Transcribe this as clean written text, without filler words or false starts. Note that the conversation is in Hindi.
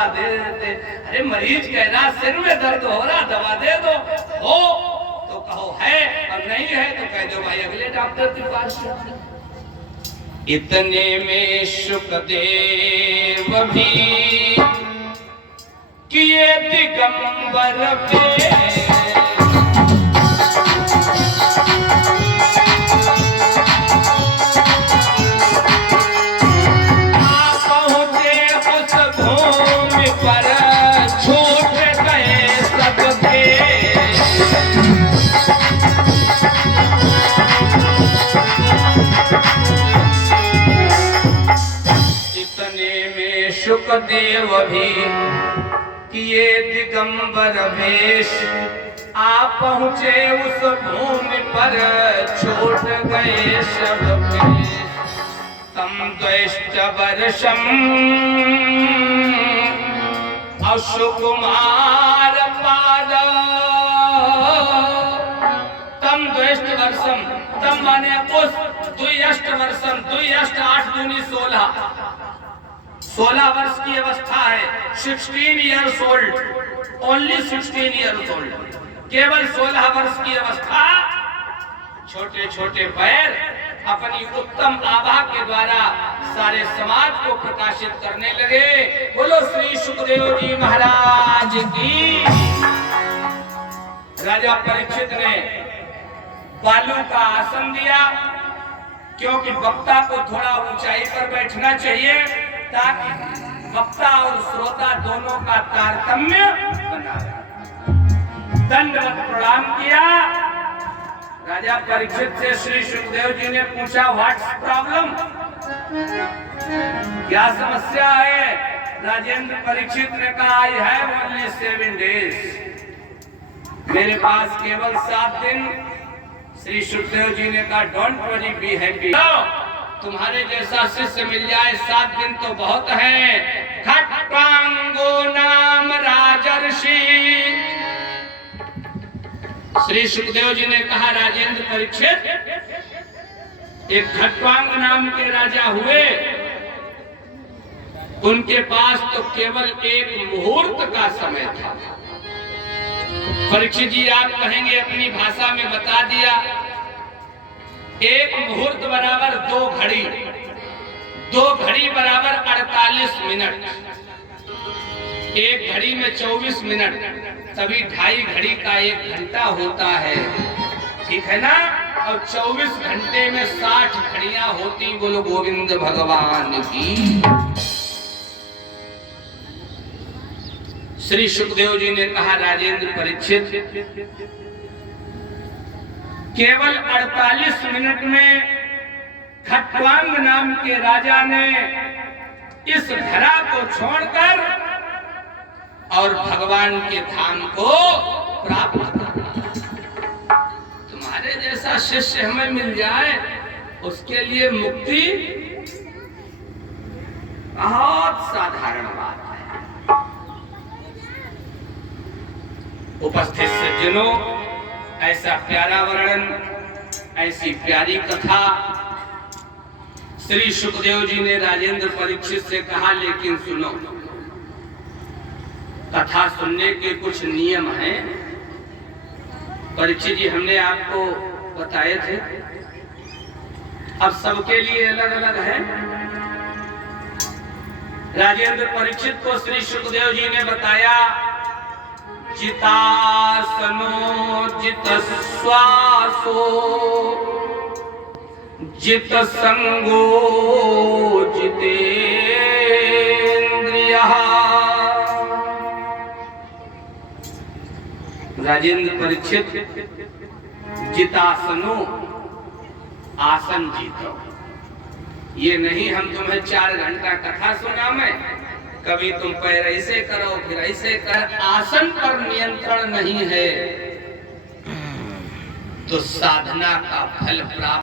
दवा दे देते। अरे मरीज कह रहा सिर में दर्द हो रहा, दवा दे दो, हो तो कहो है, अब नहीं है तो कह दो भाई अगले डॉक्टर के पास। इतने में शुकदेव भी किए दिगंबर पे शुकदेव भी किए दिगंबर वेश, आप पहुँचे उस भूमि पर छोड़ गए सब केश। तम द्वेष्ट वर्षम अशुकुमार पाद, तम द्वेष्ट वर्षम, तम माने उस द्विअष्ट वर्षम, द्विअष्ट 8 दूनी 16 वर्ष की अवस्था है। 16 years old, only 16 years old, केवल 16 वर्ष की अवस्था। छोटे छोटे पैर अपनी उत्तम आभा के द्वारा सारे समाज को प्रकाशित करने लगे। बोलो श्री सुखदेव जी महाराज की। राजा परीक्षित ने बालू का आसन दिया, क्योंकि वक्ता को थोड़ा ऊंचाई पर बैठना चाहिए ताकि वक्ता और श्रोता दोनों का तारतम्य बना रहे। दंडवत प्रणाम किया। राजा परीक्षित से श्री सुखदेव जी ने पूछा व्हाट्स प्रॉब्लम, क्या समस्या है? राजेंद्र परीक्षित ने कहा आई हैव ओनली 7 days, मेरे पास केवल 7 दिन। श्री सुखदेव जी ने कहा डोंट वरी, बी हैप्पी, तुम्हारे जैसा शिष्य मिल जाए 7 दिन तो बहुत है। खट्वांगो नाम राजर्षि, श्री सुखदेव जी ने कहा राजेंद्र परीक्षित, एक खट्वांग नाम के राजा हुए, उनके पास तो केवल एक मुहूर्त का समय था। परीक्षित जी आप कहेंगे अपनी भाषा में बता दिया, एक मुहूर्त बराबर 2 घड़ी, 2 घड़ी बराबर 48 मिनट, एक घड़ी में 24 मिनट, तभी 2.5 घड़ी का 1 घंटा होता है, ठीक है ना? और 24 घंटे में 60 घड़ियां होती। बोलो गोविंद भगवान की। श्री सुखदेव जी ने कहा राजेंद्र परीक्षित, केवल 48 मिनट में खट्वांग नाम के राजा ने इस धरा को छोड़कर और भगवान के धाम को प्राप्त कर। तुम्हारे जैसा शिष्य हमें मिल जाए, उसके लिए मुक्ति बहुत साधारण बात है। उपस्थित सज्जनों, ऐसा प्यारा वर्णन, ऐसी प्यारी कथा श्री सुखदेव जी ने राजेंद्र परीक्षित से कहा। लेकिन सुनो, कथा सुनने के कुछ नियम हैं। परीक्षित जी हमने आपको बताए थे, अब सबके लिए अलग अलग है। राजेंद्र परीक्षित को श्री सुखदेव जी ने बताया जितासनो जित श्वासो जित संगो जितेन्द्रियः। राजेंद्र परीक्षित, जितासनो, आसन जीतो। ये नहीं हम तुम्हें 4 घंटा कथा सुना मैं, कभी तुम पैर ऐसे करो फिर ऐसे कर, आसन पर नियंत्रण नहीं है तो साधना का फल प्राप्त